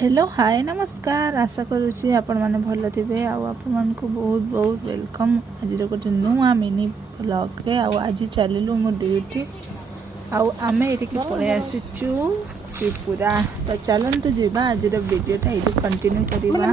Hello hi नमस्कार आशा करुच्ची आपण मैंने भल थे आपण को बहुत बहुत वेलकम आज गोटे नुआ मिनी ब्लॉग रे आज चलू मो ड्यूटी आम ये पलि आसीचु श्रीपुरा तो चलतु जावा आज वीडियोटा ये कंटिन्यू करवा।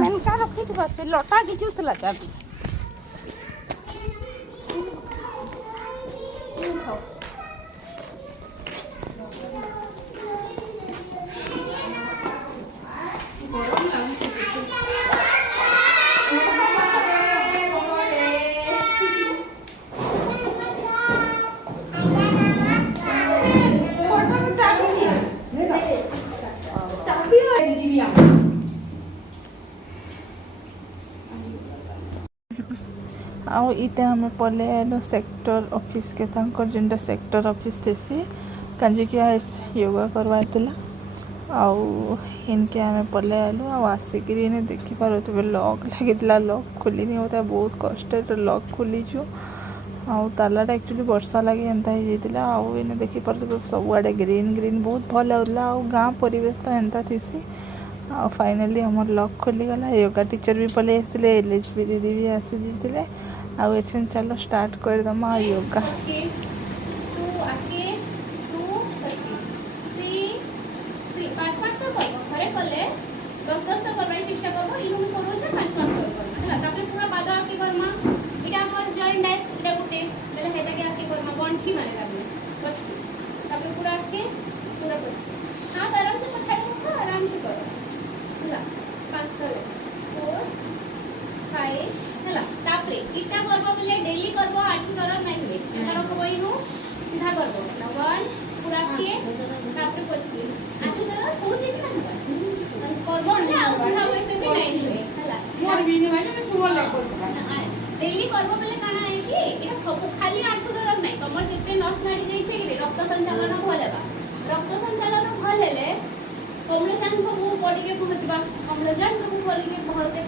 आउ इटा हमें पले आलो सेक्टर ऑफिस के जेनटा सेक्टर ऑफिस थी कंजिकिया योगा करवाला आउ इनके आम पले आलु आसिक देखिपार लॉक लगी लॉक खोलनी होता बहुत कष्ट लॉक खोलीचु आउ तालाटा एक्चुअली वर्षा लगी एंता होता आउ इन देखिपार सब आड़े ग्रीन ग्रीन बहुत भल लगला आउ गाँ परिवेश तो एंता थी आ फाइनाली हमर लॉक खोलीगला योगा टीचर भी पलि आसते एलएचबी दीदी भी आसी जाते आउ एछन चलो स्टार्ट करदमा योगा। इटा करबो पले डेली करबो 8 तरह नहीं हुए एटार कोई नु सीधा करबो 1 पूरा के तापर पछके 8 तरह हो जे कि ना करबो ना उठा वैसे भी नहीं हुए हला मोर भी नहीं भाई मैं सुवर ले करबो डेली करबो पले काना है कि एटा सब खाली 8 तरह नहीं कमर जते नस नाड़ी जाई छै कि रक्त संचालन भल हेबा रक्त संचालन भल हेले अम्लजान सब बॉडी के पहुंचबा अम्लजान सब बॉडी के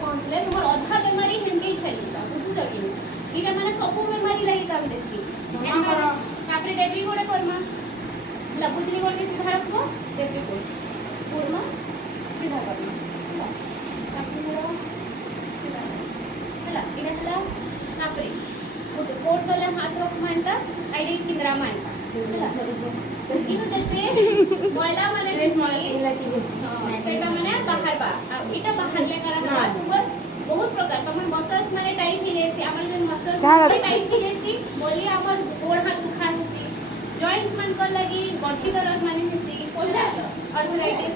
पहुंचले तोहर आधा बीमारी हेंगे छलीला बुझु जगी इटा माने सब बीमारी लागि ता बेसी तापर डेब्री गोडे करमा लगुजली गोडे सीधा रखबो डेब्री गोड पूर्ण सीधा करना तापर गोड सीधा हला इटा हला तापर गोटे कोट वाला हाथ रख मानता आइडे किंद्रा मानता इनो चलते मोला माने सेटा माने बाहर बा इटा बाहर ले करा हाथ ऊपर बहुत प्रकार तमन मसाज माने टाइट ही लेसी हमर जन मसाज माने टाइट ही लेसी बोली हमर गोड़ हाथ दुखा हेसी जॉइंट्स मन को लगी गठी दर्द माने हेसी आर्थराइटिस